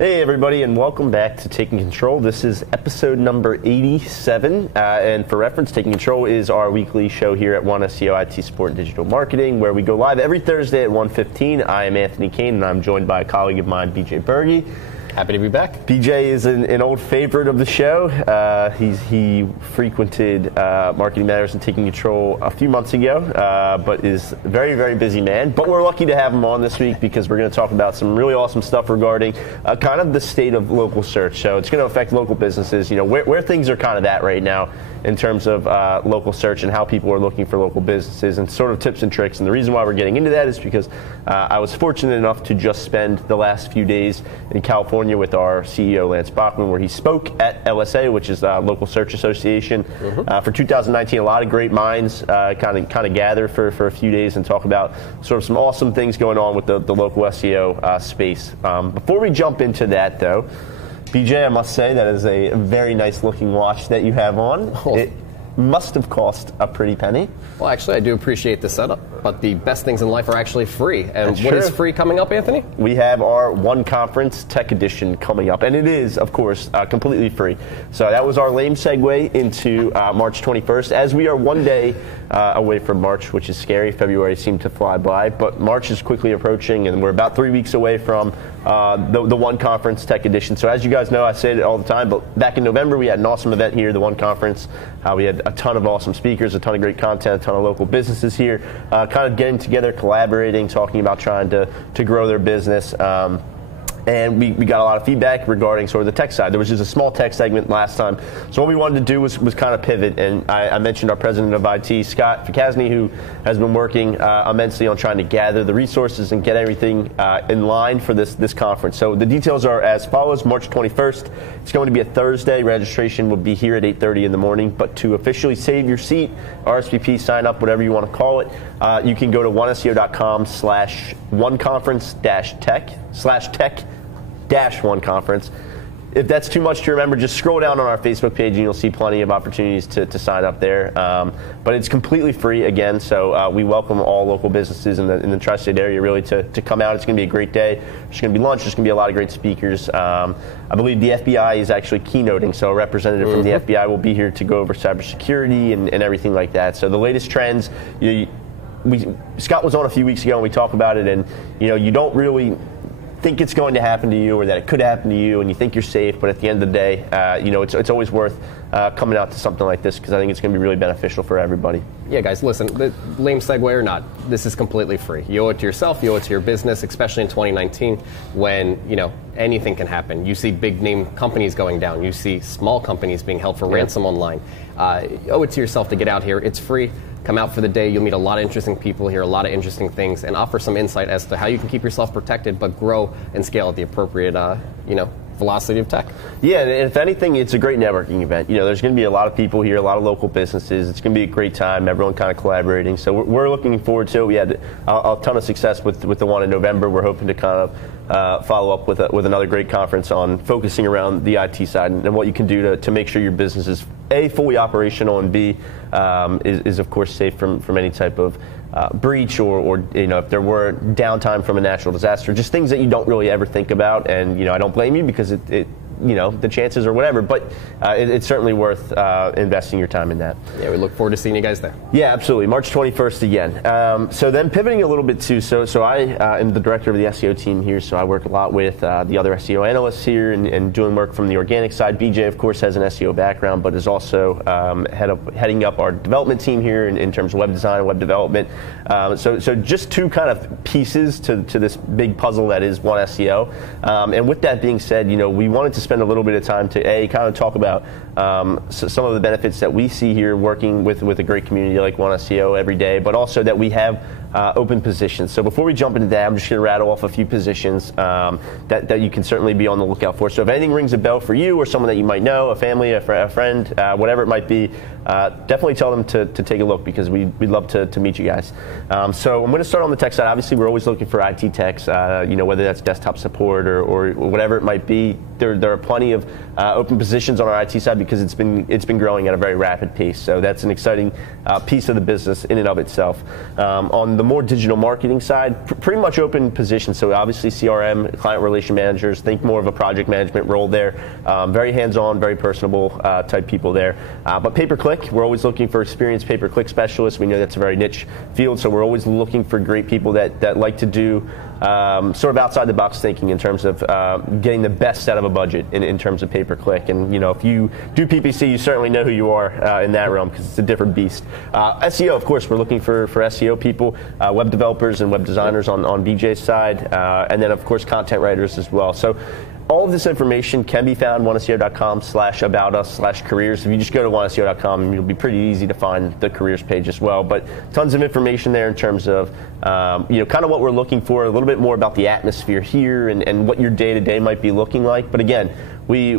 Hey everybody, and welcome back to Taking Control. This is episode number 87, and for reference, Taking Control is our weekly show here at One SEO IT Support and Digital Marketing, where we go live every Thursday at 1:15. I am Anthony Kane, and I'm joined by a colleague of mine, BJ Berge. Happy to be back. BJ is an old favorite of the show. He frequented Marketing Matters and Taking Control a few months ago, but is a very, very busy man. But we're lucky to have him on this week because we're going to talk about some really awesome stuff regarding kind of the state of local search. So it's going to affect local businesses, where things are kind of at right now in terms of local search and how people are looking for local businesses and sort of tips and tricks. And the reason why we're getting into that is because I was fortunate enough to just spend the last few days in California with our CEO, Lance Bachman, where he spoke at LSA, which is Local Search Association, for 2019. A lot of great minds kind of gather for a few days and talk about sort of some awesome things going on with the local SEO space. Before we jump into that, though, BJ, I must say that is a very nice looking watch that you have on. Oh. It must have cost a pretty penny. Well, actually, I do appreciate the setup, but the best things in life are actually free. And That's what true. is free coming up, Anthony? We have our One Conference Tech Edition coming up, and it is, of course, completely free. So that was our lame segue into March 21st, as we are one day away from March, which is scary. February seemed to fly by, but March is quickly approaching, and we're about 3 weeks away from the One Conference Tech Edition. So as you guys know, I say it all the time, but back in November, we had an awesome event here, the One Conference. We had a ton of awesome speakers, a ton of great content, a ton of local businesses here, kind of getting together, collaborating, talking about trying to grow their business. And we got a lot of feedback regarding sort of the tech side. There was just a small tech segment last time. So what we wanted to do was kind of pivot. And I mentioned our president of IT, Scott Ficasny, who has been working immensely on trying to gather the resources and get everything in line for this conference. So the details are as follows. March 21st, it's going to be a Thursday. Registration will be here at 8:30 in the morning. But to officially save your seat, RSVP, sign up, whatever you want to call it, you can go to oneseo.com/oneconference-tech/one-conference. If that's too much to remember, just scroll down on our Facebook page and you'll see plenty of opportunities to sign up there. But it's completely free again, so we welcome all local businesses in the tri-state area really to come out. It's going to be a great day. There's going to be lunch. There's going to be a lot of great speakers. I believe the FBI is actually keynoting, so a representative from the FBI will be here to go over cybersecurity and everything like that. So the latest trends, Scott was on a few weeks ago and we talked about it, and you don't really think it's going to happen to you or that it could happen to you and you think you're safe, but at the end of the day, it's always worth coming out to something like this because I think it's going to be really beneficial for everybody. Yeah, guys, listen, the lame segue or not, this is completely free. You owe it to yourself, you owe it to your business, especially in 2019 when, anything can happen. You see big name companies going down. You see small companies being held for ransom online. You owe it to yourself to get out here. It's free. Come out for the day. You'll meet a lot of interesting people, hear a lot of interesting things, and offer some insight as to how you can keep yourself protected but grow and scale at the appropriate, velocity of tech. Yeah, and if anything, it's a great networking event. There's going to be a lot of people here, a lot of local businesses. It's going to be a great time, everyone kind of collaborating. So we're looking forward to it. We had a ton of success with the one in November. We're hoping to kind of follow up with another great conference on focusing around the IT side and what you can do to make sure your business is A, fully operational, and B, is of course safe from any type of breach or if there were downtime from a natural disaster, just things that you don't really ever think about. And I don't blame you because it the chances or whatever, but it's certainly worth investing your time in that. Yeah, we look forward to seeing you guys there. Yeah, absolutely. March 21st again. So then pivoting a little bit too, so I am the director of the SEO team here, so I work a lot with the other SEO analysts here and doing work from the organic side. BJ, of course, has an SEO background, but is also heading up our development team here in terms of web design and web development. So just two kind of pieces to this big puzzle that is One SEO. And with that being said, we wanted to spend a little bit of time to kind of talk about some of the benefits that we see here working with a great community like One SEO every day, but also that we have open positions. So before we jump into that, I'm just going to rattle off a few positions that you can certainly be on the lookout for. So if anything rings a bell for you or someone that you might know, a family, a friend, whatever it might be, definitely tell them to take a look because we'd love to meet you guys. So I'm going to start on the tech side. Obviously, we're always looking for IT techs, whether that's desktop support or whatever it might be. There are plenty of open positions on our IT side because it's been growing at a very rapid pace. So that's an exciting piece of the business in and of itself. On the more digital marketing side, pretty much open positions. So obviously CRM, client relation managers, think more of a project management role there. Very hands-on, very personable type people there. But pay-per-click, we're always looking for experienced pay-per-click specialists. We know that's a very niche field, so we're always looking for great people that like to do sort of outside the box thinking in terms of getting the best out of a budget in terms of pay-per-click. And if you do PPC, you certainly know who you are in that realm, because it's a different beast. SEO, of course, we're looking for SEO people, web developers and web designers on BJ's side, and then of course content writers as well. So all of this information can be found on oneseo.com/about-us/careers. If you just go to oneseo.com, it'll be pretty easy to find the careers page as well. But tons of information there in terms of kind of what we're looking for, a little bit more about the atmosphere here and what your day-to-day might be looking like. But again, we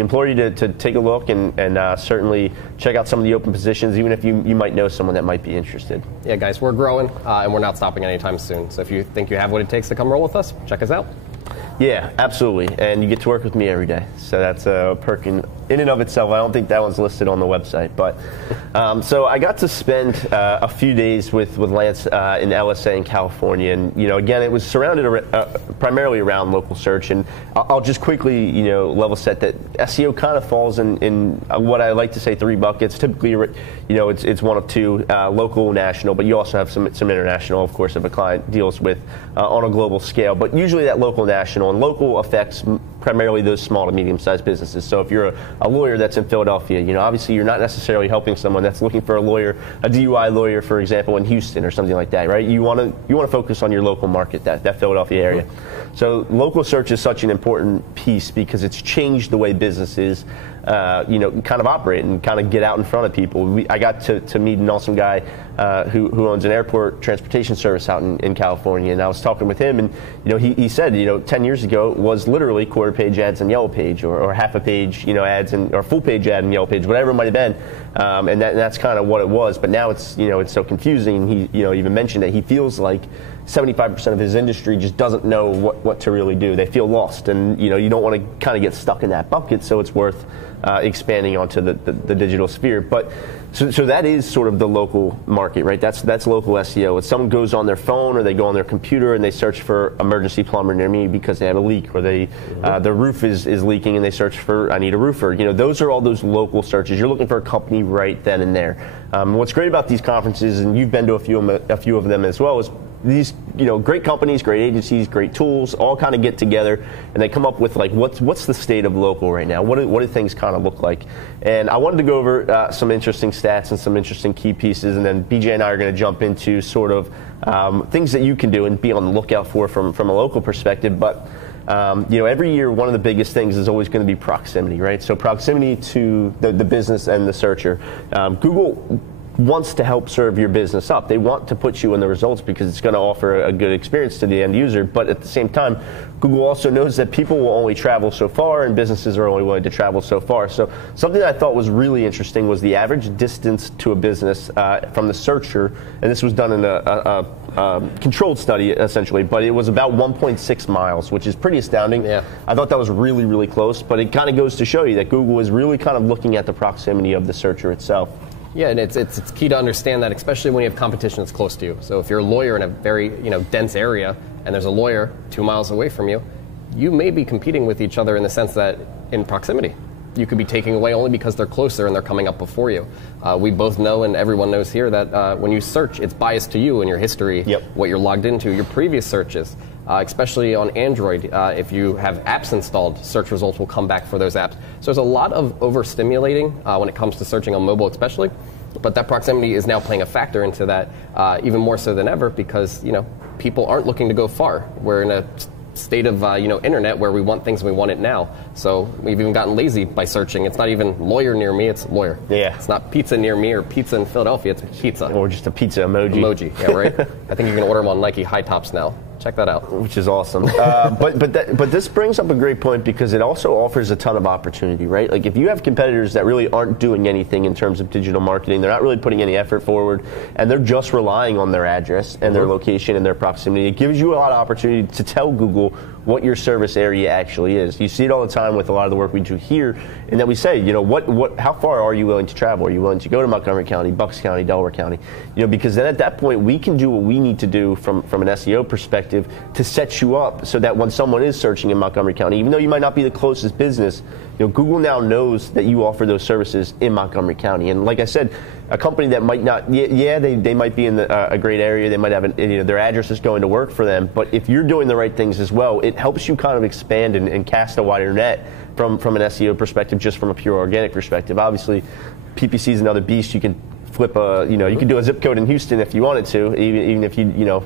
implore you to take a look and certainly check out some of the open positions, even if you might know someone that might be interested. Yeah, guys, we're growing and we're not stopping anytime soon. So if you think you have what it takes to come roll with us, check us out. Yeah, absolutely, and you get to work with me every day, so that's a perk in and of itself. I don't think that one's listed on the website, but so I got to spend a few days with Lance in LSA in California, and again, it was surrounded primarily around local search, and I'll just quickly level set that SEO kind of falls in what I like to say 3 buckets. Typically, it's one of 2, local, national, but you also have some international, of course, if a client deals with on a global scale, but usually that local, national, and local affects primarily those small to medium-sized businesses. So if you're a lawyer that's in Philadelphia, obviously you're not necessarily helping someone that's looking for a lawyer, a DUI lawyer, for example, in Houston or something like that, right? You want to focus on your local market, that Philadelphia area. So local search is such an important piece because it's changed the way businesses kind of operate and kind of get out in front of people. I got to meet an awesome guy who owns an airport transportation service out in California, and I was talking with him, and he said 10 years ago it was literally quarter-page ads and Yellow Page, or half a page ads or full-page ad and Yellow Page, whatever it might have been, and that's kind of what it was. But now it's it's so confusing. He even mentioned that he feels like 75% of his industry just doesn't know what to really do. They feel lost, and you don't want to kind of get stuck in that bucket. So it's worth expanding onto the digital sphere. But so that is sort of the local market, right? That's local SEO. If someone goes on their phone or they go on their computer and they search for emergency plumber near me because they have a leak, or their roof is leaking and they search for I need a roofer. Those are all those local searches. You're looking for a company right then and there. What's great about these conferences, and you've been to a few of them as well, is these great companies, great agencies, great tools all kind of get together and they come up with like what's the state of local right now? What do things kind of look like? And I wanted to go over some interesting stats and some interesting key pieces, and then BJ and I are going to jump into sort of things that you can do and be on the lookout for from a local perspective. But every year one of the biggest things is always going to be proximity, right? So proximity to the business and the searcher. Google wants to help serve your business up. They want to put you in the results because it's going to offer a good experience to the end user. But at the same time, Google also knows that people will only travel so far and businesses are only willing to travel so far. So something that I thought was really interesting was the average distance to a business from the searcher, and this was done in a controlled study essentially, but it was about 1.6 miles, which is pretty astounding. Yeah. I thought that was really, really close, but it kind of goes to show you that Google is really kind of looking at the proximity of the searcher itself. Yeah, and it's key to understand that, especially when you have competition that's close to you. So if you're a lawyer in a very dense area and there's a lawyer 2 miles away from you, you may be competing with each other in the sense that in proximity. You could be taking away only because they're closer and they're coming up before you. We both know, and everyone knows here, that when you search, it's biased to you and your history, what you're logged into, your previous searches. Especially on Android, if you have apps installed, search results will come back for those apps. So there's a lot of overstimulating when it comes to searching on mobile especially, but that proximity is now playing a factor into that even more so than ever because people aren't looking to go far. We're in a state of internet where we want things and we want it now. So we've even gotten lazy by searching. It's not even lawyer near me, it's lawyer. Yeah. It's not pizza near me or pizza in Philadelphia, it's pizza. Or just a pizza emoji. Emoji, yeah, right? I think you can order them on Nike high tops now. check that out. Which is awesome. But this brings up a great point because it also offers a ton of opportunity, right? Like if you have competitors that really aren't doing anything in terms of digital marketing, they're not really putting any effort forward, and they're just relying on their address and their location and their proximity, it gives you a lot of opportunity to tell Google what your service area actually is. You see it all the time with a lot of the work we do here, and that we say, you know, how far are you willing to travel? Are you willing to go to Montgomery County, Bucks County, Delaware County? You know, because then at that point we can do what we need to do from an SEO perspective to set you up so that when someone is searching in Montgomery County, even though you might not be the closest business, you know, Google now knows that you offer those services in Montgomery County. And like I said, a company that might not, they might be in a great area, they might have, their address is going to work for them, but if you're doing the right things as well, it helps you kind of expand and cast a wider net from an SEO perspective, just from a pure organic perspective. Obviously, PPC is another beast. You can flip you can do a zip code in Houston if you wanted to, even if you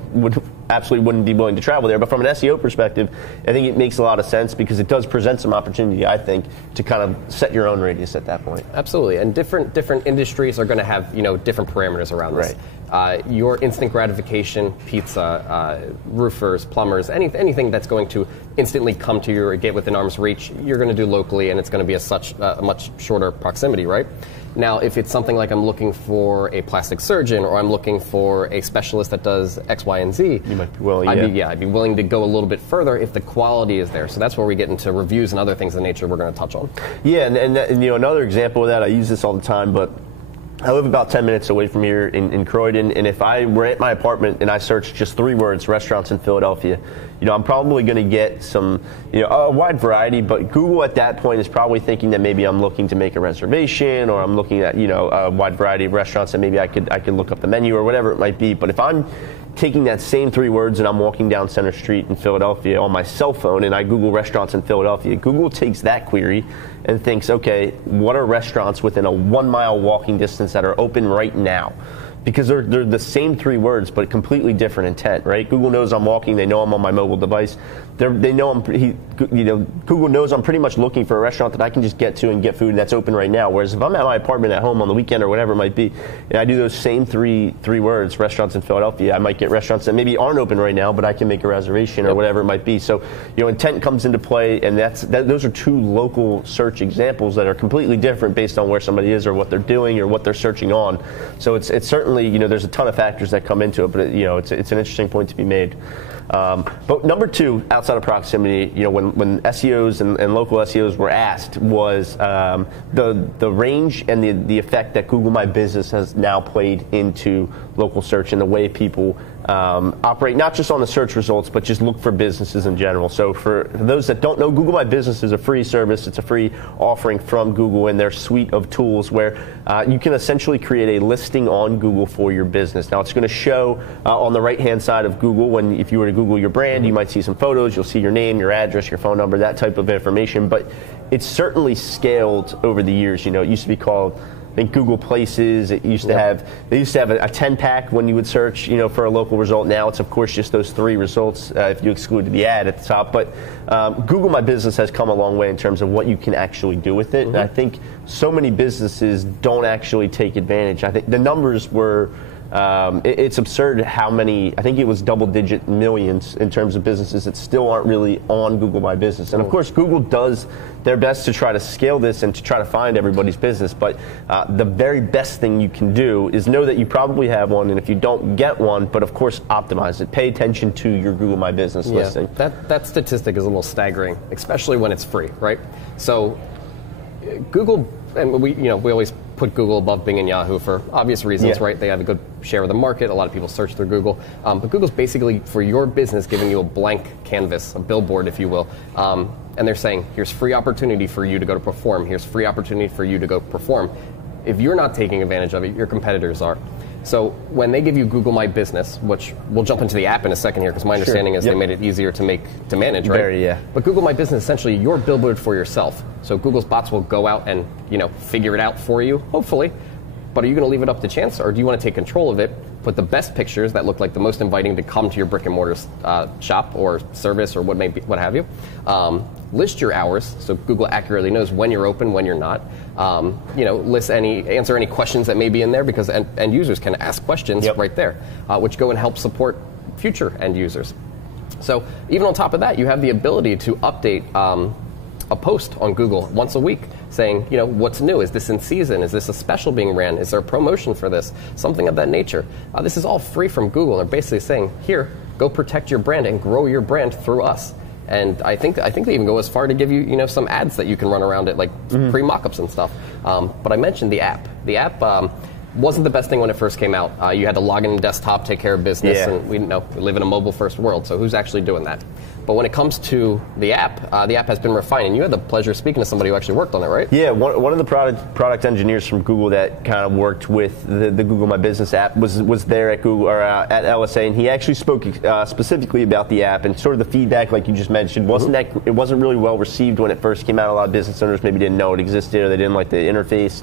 absolutely wouldn't be willing to travel there. But from an SEO perspective, I think it makes a lot of sense because it does present some opportunity, I think, to kind of set your own radius at that point. Absolutely, and different industries are going to have different parameters around this. Right. Your instant gratification, pizza, roofers, plumbers, anything that's going to instantly come to you or get within arm's reach, you're going to do locally, and it's going to be a much shorter proximity, right? Now, if it's something like I'm looking for a plastic surgeon or I'm looking for a specialist that does X, Y, and Z, you might be willing. I'd be willing to go a little bit further if the quality is there. So that's where we get into reviews and other things of nature we're going to touch on. Yeah, and another example of that, I use this all the time, but I live about 10 minutes away from here in Croydon, and if I were at my apartment and I searched just 3 words, restaurants in Philadelphia, I'm probably going to get some, a wide variety, but Google at that point is probably thinking that maybe I'm looking to make a reservation, or I'm looking at, a wide variety of restaurants that maybe I could look up the menu or whatever it might be. But if I'm taking that same 3 words and I'm walking down Center Street in Philadelphia on my cell phone and I Google restaurants in Philadelphia, Google takes that query and thinks, okay, what are restaurants within a 1-mile walking distance that are open right now? Because they're the same 3 words, but completely different intent, right? Google knows I'm walking. They know I'm on my mobile device. They know Google knows I'm pretty much looking for a restaurant that I can just get to and get food that's open right now. Whereas if I'm at my apartment at home on the weekend or whatever it might be, and I do those same three words, restaurants in Philadelphia, I might get restaurants that maybe aren't open right now, but I can make a reservation or whatever it might be. So, intent comes into play, and those are 2 local search examples that are completely different based on where somebody is or what they're doing or what they're searching on. So it's certainly, there's a ton of factors that come into it, but it's an interesting point to be made. But number 2, outside of proximity, when SEOs and local SEOs were asked, was the range and the effect that Google My Business has now played into local search and the way people operate, not just on the search results, but just look for businesses in general. So for those that don't know, Google My Business is a free service. It's a free offering from Google and their suite of tools where you can essentially create a listing on Google for your business. Now, it's going to show on the right-hand side of Google, if you were to Google your brand, you might see some photos, you'll see your name, your address, your phone number, that type of information. But it's certainly scaled over the years. It used to be called, I think, Google Places. It used to have, they used to have a 10-pack when you would search, for a local result. Now it's, of course, just those 3 results if you exclude the ad at the top. But Google My Business has come a long way in terms of what you can actually do with it. And I think so many businesses don't actually take advantage. I think the numbers were, it's absurd how many, I think it was double-digit millions in terms of businesses that still aren't really on Google My Business. And of course, Google does their best to try to scale this and to try to find everybody's business. But the very best thing you can do is know that you probably have one, and if you don't, get one, but of course, optimize it. Pay attention to your Google My Business listing. That statistic is a little staggering, especially when it's free, right? So Google, and we always put Google above Bing and Yahoo for obvious reasons, right? They have a good share of the market. A lot of people search through Google. But Google's basically, for your business, giving you a blank canvas, a billboard, if you will. And they're saying, here's free opportunity for you to go to perform. Here's free opportunity for you to go perform. If you're not taking advantage of it, your competitors are. So when they give you Google My Business, which we'll jump into the app in a second here, because my understanding is they made it easier to manage, right? Very, yeah. But Google My Business, essentially, your billboard for yourself. So Google's bots will go out and figure it out for you, hopefully. But are you going to leave it up to chance, or do you want to take control of it, put the best pictures that look like the most inviting to come to your brick and mortar shop or service or what have you? List your hours so Google accurately knows when you're open, when you're not. Answer any questions that may be in there, because end users can ask questions right there, which go and help support future end users. So even on top of that, you have the ability to update a post on Google once a week saying, you know, what's new? Is this in season? Is this a special being ran? Is there a promotion for this? Something of that nature. This is all free from Google. They're basically saying, here, go protect your brand and grow your brand through us. And I think they even go as far to give you, you know, some ads that you can run around it, like pre-mockups and stuff. But I mentioned the app. The app wasn't the best thing when it first came out. You had to log in on desktop, take care of business, and we live in a mobile-first world, so who's actually doing that? But when it comes to the app has been refined, and you had the pleasure of speaking to somebody who actually worked on it, right? Yeah, one of the product engineers from Google that kind of worked with the Google My Business app was there at Google or at LSA, and he actually spoke specifically about the app and sort of the feedback, like you just mentioned, it wasn't really well received when it first came out. A lot of business owners maybe didn't know it existed or they didn't like the interface.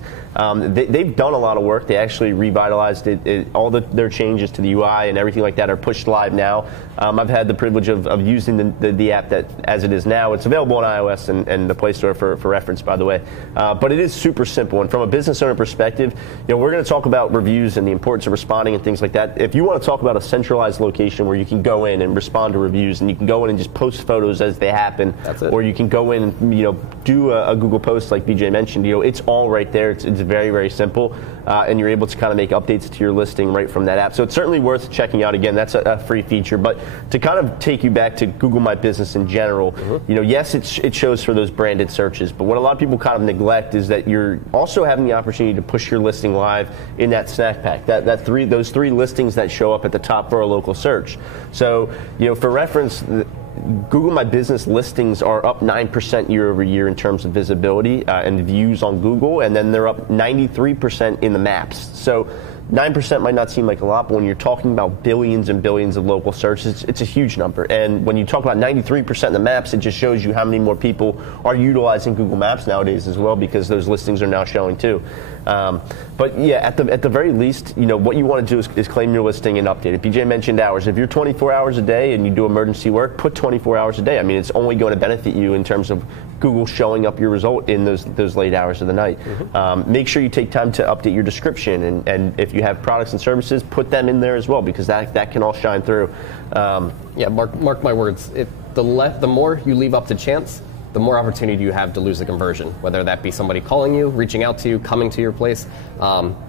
They've done a lot of work. They actually revitalized it. All their changes to the UI and everything like that are pushed live now. I've had the privilege of using the app that as it is now. It's available on iOS and the Play Store for reference, by the way. But it is super simple. And from a business owner perspective, you know, we're going to talk about reviews and the importance of responding and things like that. If you want to talk about a centralized location where you can go in and respond to reviews and you can go in and just post photos as they happen, that's it. Or you can go in and, you know, do a Google post like BJ mentioned, you know, it's all right there. It's very, very simple. And you're able to kind of make updates to your listing right from that app. So it's certainly worth checking out. Again, that's a free feature. But to kind of take you back to Google My Business in general, you know, yes, it shows for those branded searches, but what a lot of people kind of neglect is that you're also having the opportunity to push your listing live in that snack pack, those three listings that show up at the top for a local search. So, you know, for reference, Google My Business listings are up 9% year over year in terms of visibility and views on Google, and then they're up 93% in the maps. So 9% might not seem like a lot, but when you're talking about billions and billions of local searches, it's a huge number. And when you talk about 93% in the maps, it just shows you how many more people are utilizing Google Maps nowadays as well, because those listings are now showing too. But yeah, at the very least, you know, what you want to do is claim your listing and update it. BJ mentioned hours. If you're 24 hours a day and you do emergency work, put 24 hours a day. I mean, it's only going to benefit you in terms of Google showing up your result in those late hours of the night. Make sure you take time to update your description, and if you have products and services, put them in there as well, because that can all shine through. Yeah, mark my words. The more you leave up to chance, the more opportunity you have to lose a conversion, whether that be somebody calling you, reaching out to you, coming to your place.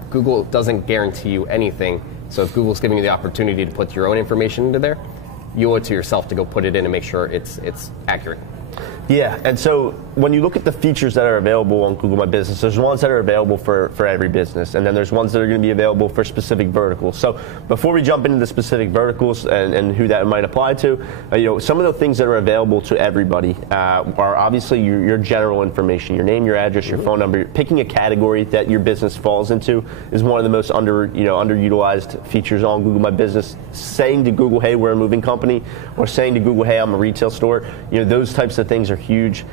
Google doesn't guarantee you anything. So if Google's giving you the opportunity to put your own information into there, you owe it to yourself to go put it in and make sure it's accurate. Yeah, and so when you look at the features that are available on Google My Business, there's ones that are available for every business, and then there's ones that are going to be available for specific verticals. So before we jump into the specific verticals and who that might apply to, you know, some of the things that are available to everybody are obviously your general information, your name, your address, your phone number. Picking a category that your business falls into is one of the most underutilized features on Google My Business. Saying to Google, hey, we're a moving company, or saying to Google, hey, I'm a retail store, you know, those types of things are huge.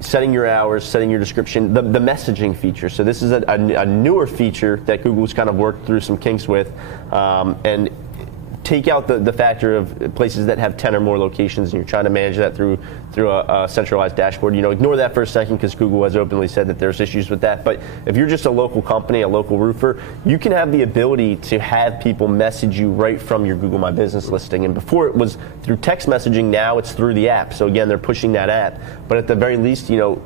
Setting your hours, setting your description, the messaging feature. So this is a newer feature that Google's kind of worked through some kinks with, and take out the factor of places that have 10 or more locations, and you're trying to manage that through a centralized dashboard. You know, ignore that for a second, because Google has openly said that there's issues with that. But if you're just a local company, a local roofer, you can have the ability to have people message you right from your Google My Business listing. And before it was through text messaging, now it's through the app. So again, they're pushing that app. But at the very least, you know,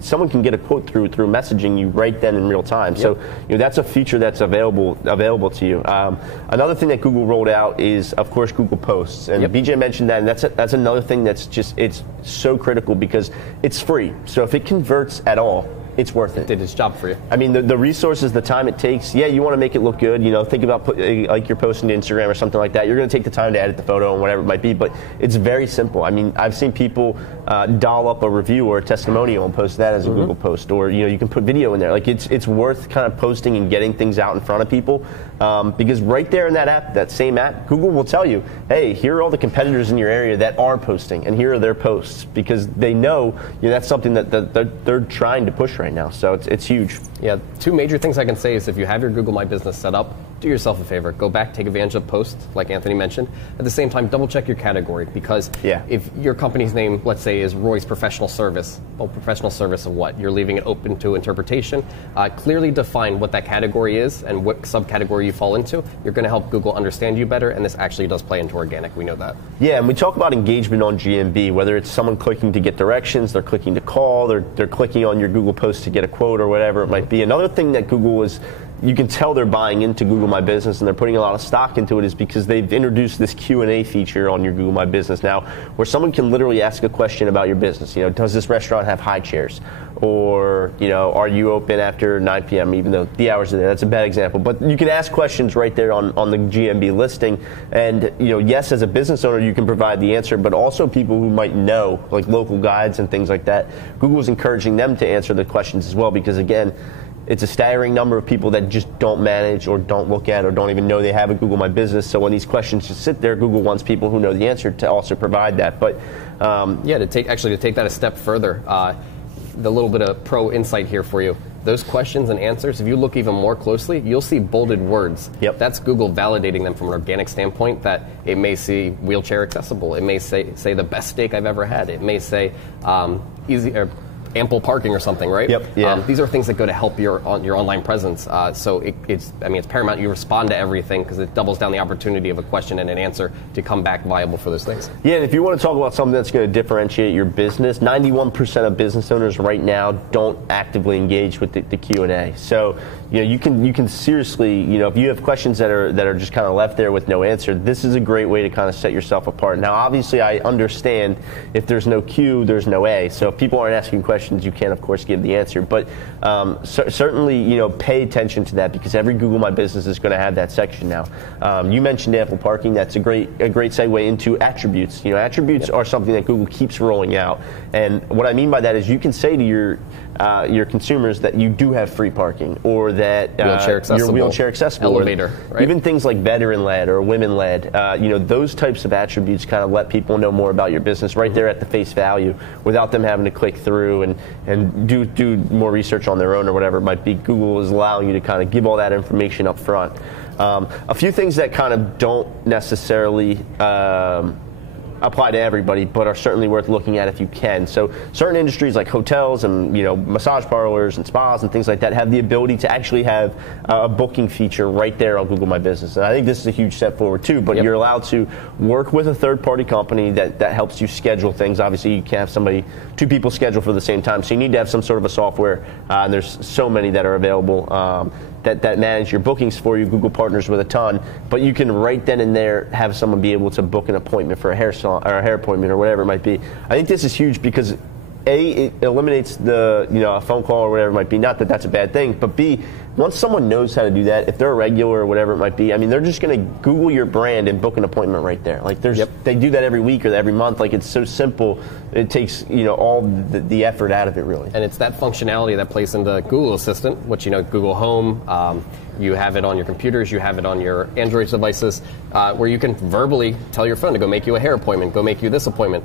someone can get a quote through messaging you right then in real time. Yep. So you know, that's a feature that's available to you. Another thing that Google rolled out is, of course, Google Posts, and BJ mentioned that, and that's another thing that's just, it's so critical because it's free. So if it converts at all, it's worth it. It did its job for you. I mean, the resources, the time it takes, yeah, you want to make it look good. You know, think about like you're posting to Instagram or something like that. You're going to take the time to edit the photo and whatever it might be, but it's very simple. I mean, I've seen people doll up a review or a testimonial and post that as a Google post, or, you know, you can put video in there. Like, it's worth kind of posting and getting things out in front of people, because right there in that app, that same app, Google will tell you, hey, here are all the competitors in your area that are posting, and here are their posts, because they know, you know, that's something that they're trying to push right now. So it's huge. Yeah, two major things I can say is, if you have your Google My Business set up, do yourself a favor. Go back, take advantage of posts, like Anthony mentioned. At the same time, double check your category, because if your company's name, let's say, is Roy's Professional Service, well, professional service of what? You're leaving it open to interpretation. Clearly define what that category is and what subcategory you fall into. You're going to help Google understand you better, and this actually does play into organic. We know that. Yeah, and we talk about engagement on GMB, whether it's someone clicking to get directions, they're clicking to call, they're clicking on your Google post to get a quote or whatever it might be. Another thing that Google is, you can tell they're buying into Google My Business and they're putting a lot of stock into it, is because they've introduced this Q&A feature on your Google My Business now, where someone can literally ask a question about your business. You know, does this restaurant have high chairs? Or, you know, are you open after 9 p.m., even though the hours are there? That's a bad example. But you can ask questions right there on the GMB listing. And, you know, yes, as a business owner, you can provide the answer, but also people who might know, like local guides and things like that, Google's encouraging them to answer the questions as well, because, again, it's a staggering number of people that just don't manage or don't look at or don't even know they have a Google My Business. So when these questions just sit there, Google wants people who know the answer to also provide that. But to take that a step further, the little bit of pro insight here for you. Those questions and answers, if you look even more closely, you'll see bolded words. Yep. That's Google validating them from an organic standpoint, that it may say wheelchair accessible. It may say the best steak I've ever had. It may say easy or ample parking or something, right? Yep. Yeah. These are things that go to help your online presence. So it's paramount you respond to everything, because it doubles down the opportunity of a question and an answer to come back viable for those things. Yeah, and if you want to talk about something that's going to differentiate your business, 91% of business owners right now don't actively engage with the Q&A. So, you know, you can seriously, you know, if you have questions that are just kind of left there with no answer, this is a great way to kind of set yourself apart. Now, obviously, I understand if there's no Q, there's no A. So if people aren't asking questions, you can, of course, give the answer. But certainly, you know, pay attention to that, because every Google My Business is going to have that section now. You mentioned ample parking. That's a great segue into attributes. You know, attributes are something that Google keeps rolling out. And what I mean by that is you can say to your consumers that you do have free parking, or that you're wheelchair accessible, elevator, right? Even things like veteran-led or women-led. You know, those types of attributes kind of let people know more about your business right there at the face value, without them having to click through and do more research on their own or whatever it might be. Google is allowing you to kind of give all that information up front. A few things that kind of don't necessarily apply to everybody, but are certainly worth looking at if you can. So certain industries like hotels and, you know, massage parlors and spas and things like that have the ability to actually have a booking feature right there on Google My Business. And I think this is a huge step forward too, but you're allowed to work with a third-party company that helps you schedule things. Obviously, you can't have two people schedule for the same time, so you need to have some sort of a software, and there's so many that are available that manage your bookings for you. Google partners with a ton, but you can right then and there have someone be able to book an appointment for a hair salon or a hair appointment or whatever it might be. I think this is huge because A, it eliminates a phone call or whatever it might be. Not that that's a bad thing, but B, once someone knows how to do that, if they're a regular or whatever it might be, I mean, they're just going to Google your brand and book an appointment right there. Like they do that every week or every month. Like, it's so simple. It takes, you know, all the effort out of it, really. And it's that functionality that plays into Google Assistant, which, you know, Google Home, you have it on your computers, you have it on your Android devices, where you can verbally tell your phone to go make you a hair appointment, go make you this appointment.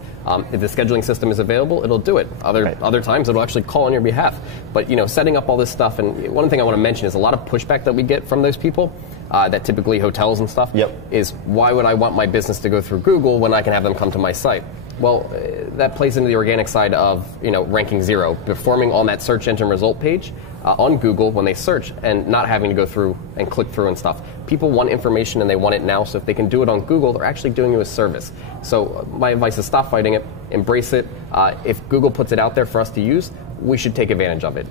If the scheduling system is available, it'll do it. Other times, it'll actually call on your behalf. But, you know, setting up all this stuff, and one thing I want to mention is a lot of pushback that we get from those people, that typically hotels and stuff, is why would I want my business to go through Google when I can have them come to my site? Well, that plays into the organic side of, you know, ranking 0, performing on that search engine result page on Google when they search, and not having to go through and click through and stuff. People want information and they want it now, so if they can do it on Google, they're actually doing you a service. So my advice is stop fighting it, embrace it. If Google puts it out there for us to use, we should take advantage of it.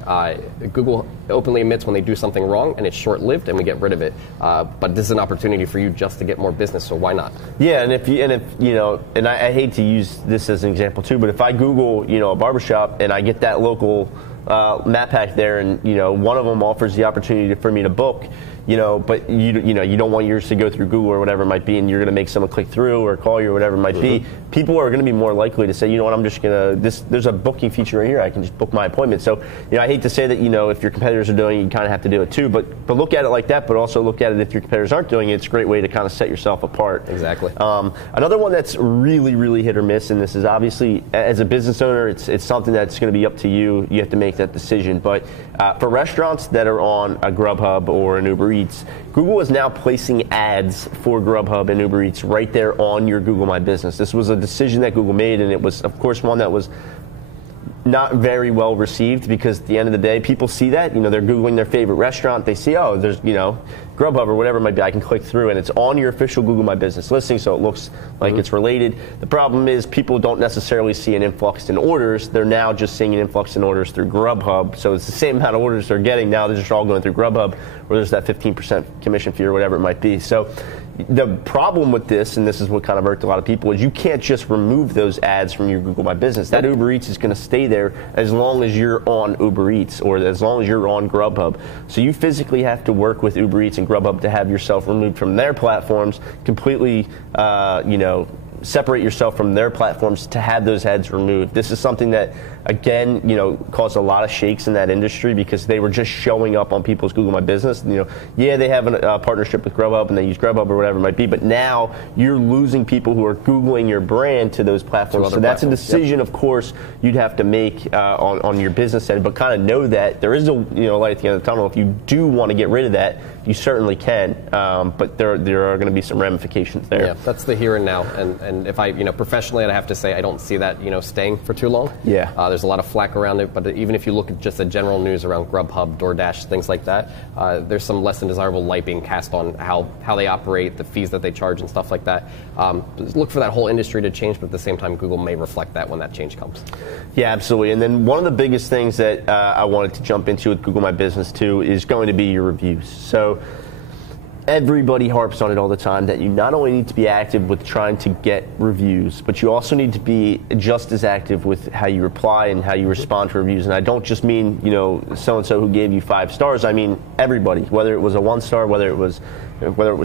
Google openly admits when they do something wrong and it's short-lived, and we get rid of it. But this is an opportunity for you just to get more business, so why not? Yeah, and if you know, and I hate to use this as an example too, but if I Google, you know, a barbershop and I get that local map pack there, and, you know, one of them offers the opportunity for me to book, you know, but you don't want yours to go through Google or whatever it might be, and you're going to make someone click through or call you or whatever it might be. People are going to be more likely to say, you know what, I'm just going to, there's a booking feature right here, I can just book my appointment. So, you know, I hate to say that, you know, if your competitors are doing it, you kind of have to do it too, but look at it like that, but also look at it if your competitors aren't doing it. It's a great way to kind of set yourself apart. Exactly. Another one that's really, really hit or miss, and this is obviously, as a business owner, it's something that's going to be up to you. You have to make that decision. But for restaurants that are on a Grubhub or an Uber Eats. Google is now placing ads for Grubhub and Uber Eats right there on your Google My Business. This was a decision that Google made, and it was, of course, one that was not very well received, because at the end of the day, people see that, they're Googling their favorite restaurant, they see, oh, there's, Grubhub or whatever it might be, I can click through, and it's on your official Google My Business listing, so it looks like it's related. The problem is people don't necessarily see an influx in orders. They're now just seeing an influx in orders through Grubhub, so it's the same amount of orders they're getting. Now they're just all going through Grubhub, where there's that 15% commission fee or whatever it might be. So the problem with this, and this is what kind of irked a lot of people, is you can't just remove those ads from your Google My Business. That Uber Eats is going to stay there as long as you're on Uber Eats, or as long as you're on Grubhub. So you physically have to work with Uber Eats and Grubhub to have yourself removed from their platforms, completely, separate yourself from their platforms to have those ads removed. This is something that, again, caused a lot of shakes in that industry, because they were just showing up on people's Google My Business. Yeah, they have a partnership with Grubhub and they use Grubhub or whatever it might be, but now you're losing people who are Googling your brand to those platforms. So that's a decision, of course, you'd have to make on your business end, but kind of know that there is a light at the end of the tunnel. If you do want to get rid of that, you certainly can, but there are going to be some ramifications there. Yeah, that's the here and now, and if I, professionally, I have to say I don't see that, staying for too long. Yeah. There's a lot of flack around it, but even if you look at just the general news around Grubhub, DoorDash, things like that, there's some less than desirable light being cast on how they operate, the fees that they charge, and stuff like that. Look for that whole industry to change, but at the same time, Google may reflect that when that change comes. Yeah, absolutely. And then one of the biggest things that I wanted to jump into with Google My Business too is going to be your reviews. So everybody harps on it all the time that you not only need to be active with trying to get reviews, but you also need to be just as active with how you reply and how you respond to reviews. And I don't just mean, so-and-so who gave you 5 stars. I mean everybody, whether it was a 1-star, whether it was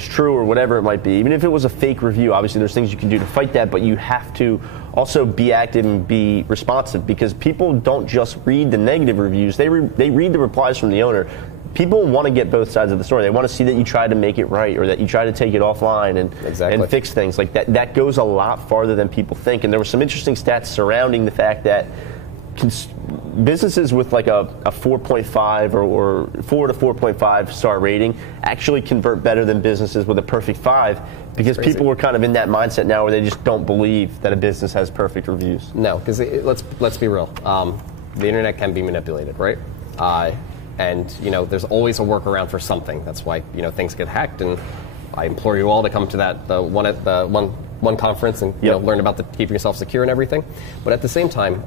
true or whatever it might be. Even if it was a fake review, obviously there's things you can do to fight that, but you have to also be active and be responsive, because people don't just read the negative reviews. They read the replies from the owner. People want to get both sides of the story. They want to see that you try to make it right, or that you try to take it offline and fix things. Like that goes a lot farther than people think. And there were some interesting stats surrounding the fact that businesses with like a 4.5 or 4 to 4.5 star rating actually convert better than businesses with a perfect 5, because people were kind of in that mindset now where they just don't believe that a business has perfect reviews. No, because let's be real. The internet can be manipulated, right? And there's always a workaround for something. That's why things get hacked. And I implore you all to come to the one conference and learn about keeping yourself secure and everything. But at the same time,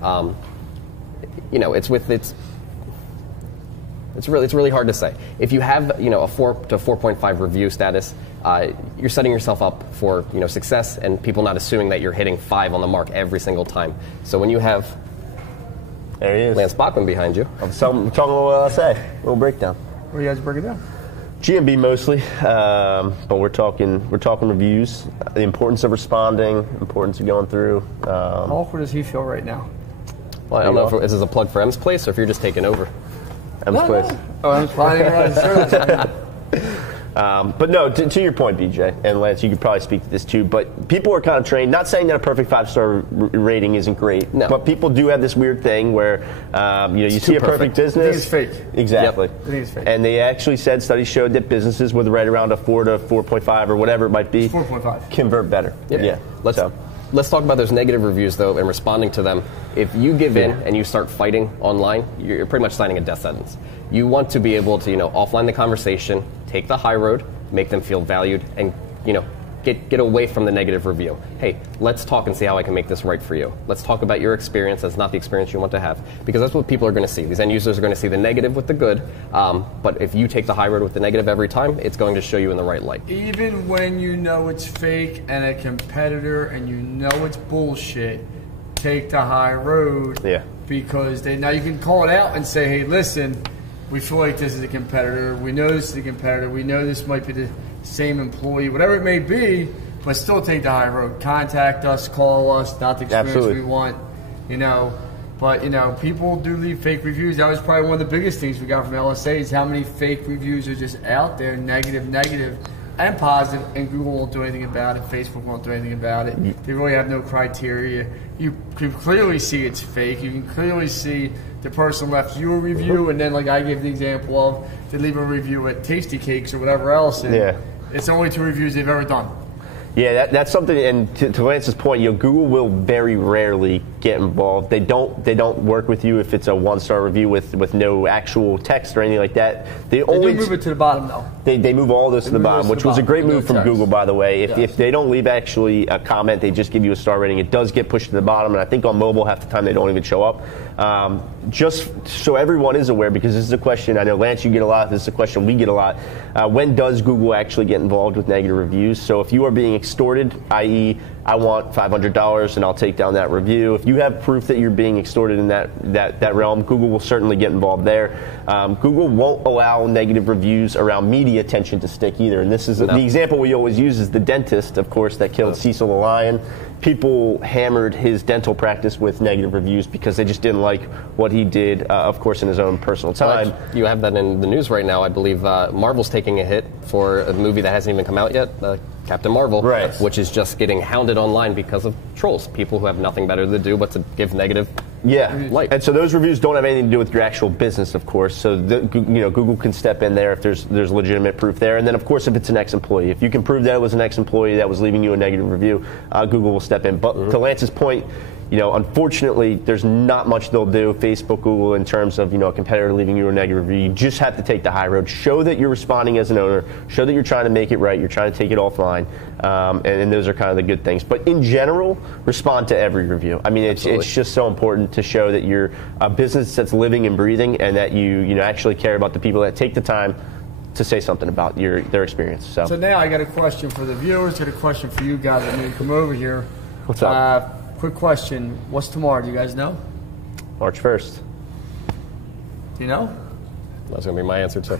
it's really hard to say. If you have a 4 to 4.5 review status, you're setting yourself up for success, and people not assuming that you're hitting 5 on the mark every single time. So when you have there he is, Lance Bachman behind you. I'm talking a little LSA, a little breakdown. What do you guys break it down? GMB mostly, but we're talking reviews, the importance of responding, importance of going through. How awkward does he feel right now? Well, I don't know if this is a plug for M's place or if you're just taking over. M's place. Oh, I'm finding around service. But no, to your point, BJ, and Lance, you could probably speak to this too, but people are kind of trained, not saying that a perfect 5-star rating isn't great, but people do have this weird thing where you see a perfect business. It's fake. Exactly. Yep. I think it's fake. And they actually said, studies showed that businesses with right around a 4 to 4.5 or whatever it might be 4.5 convert better. Yep. Yeah. Let's talk about those negative reviews, though, and responding to them. If you give in and you start fighting online, you're pretty much signing a death sentence. You want to be able to, offline the conversation, take the high road, make them feel valued, and, get away from the negative review. Hey, let's talk and see how I can make this right for you. Let's talk about your experience. That's not the experience you want to have, because that's what people are going to see. These end users are going to see the negative with the good, but if you take the high road with the negative every time, it's going to show you in the right light. Even when you know it's fake and a competitor and you know it's bullshit, take the high road. Yeah. Because now you can call it out and say, hey, listen, we feel like this is a competitor. We know this is a competitor. We know this might be the same employee, whatever it may be, but still take the high road. Contact us, call us, not the experience we want, But, people do leave fake reviews. That was probably one of the biggest things we got from LSA is how many fake reviews are just out there, negative, and positive, and Google won't do anything about it. Facebook won't do anything about it. They really have no criteria. You can clearly see it's fake. You can clearly see the person left you a review, and then, like I gave the example of, they leave a review at Tasty Cakes or whatever else. And it's only 2 reviews they've ever done. Yeah, that's something. And to Lance's point, Google will very rarely get involved. They don't work with you if it's a 1-star review with no actual text or anything like that. They do move it to the bottom, though. They move all this to the bottom, which was a great move from Google, by the way. If they don't leave actually a comment, they just give you a star rating. It does get pushed to the bottom, and I think on mobile half the time they don't even show up. Just so everyone is aware, because this is a question I know, Lance, you get a lot. This is a question we get a lot. When does Google actually get involved with negative reviews? So if you are being extorted, i.e., I want $500 and I'll take down that review. If you have proof that you're being extorted in that realm, Google will certainly get involved there. Google won't allow negative reviews around media attention to stick either. And this is the example we always use is the dentist, of course, that killed Cecil the lion. People hammered his dental practice with negative reviews because they just didn't like what he did, of course, in his own personal time. You have that in the news right now. I believe Marvel's taking a hit for a movie that hasn't even come out yet, Captain Marvel, which is just getting hounded online because of trolls, people who have nothing better to do but to give negative light. And so those reviews don't have anything to do with your actual business, of course. So Google can step in there if there's legitimate proof there. And then, of course, if it's an ex-employee, if you can prove that it was an ex-employee that was leaving you a negative review, Google will step in. But to Lance's point, unfortunately, there's not much they'll do, Facebook, Google, in terms of, a competitor leaving you a negative review. You just have to take the high road. Show that you're responding as an owner. Show that you're trying to make it right. You're trying to take it offline. And those are kind of the good things. But in general, respond to every review. I mean, it's just so important to show that you're a business that's living and breathing, and that you actually care about the people that take the time to say something about their experience. So now I got a question for the viewers. Got a question for you guys that may come over here. What's up? Quick question. What's tomorrow? Do you guys know? March 1st. Do you know? That's going to be my answer, too.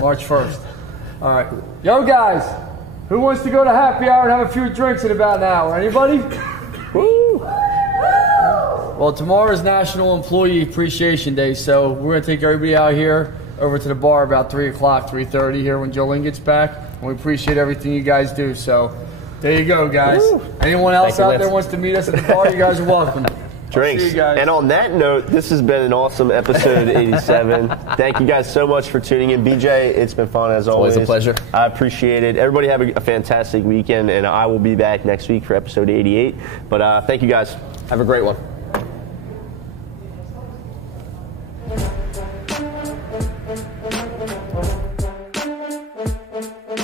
March 1st. All right. Yo, guys, who wants to go to happy hour and have a few drinks in about an hour? Anybody? Woo! Well, tomorrow is National Employee Appreciation Day, so we're going to take everybody out here over to the bar about 3 o'clock, 3:30 here when Jolene gets back. And we appreciate everything you guys do, so there you go, guys. Woo. Anyone else out there wants to meet us at the bar, you guys are welcome. Drinks. See you guys. And on that note, this has been an awesome episode 87. Thank you guys so much for tuning in. BJ, it's been fun as always. Always a pleasure. I appreciate it. Everybody have a fantastic weekend, and I will be back next week for episode 88. But thank you guys. Have a great one.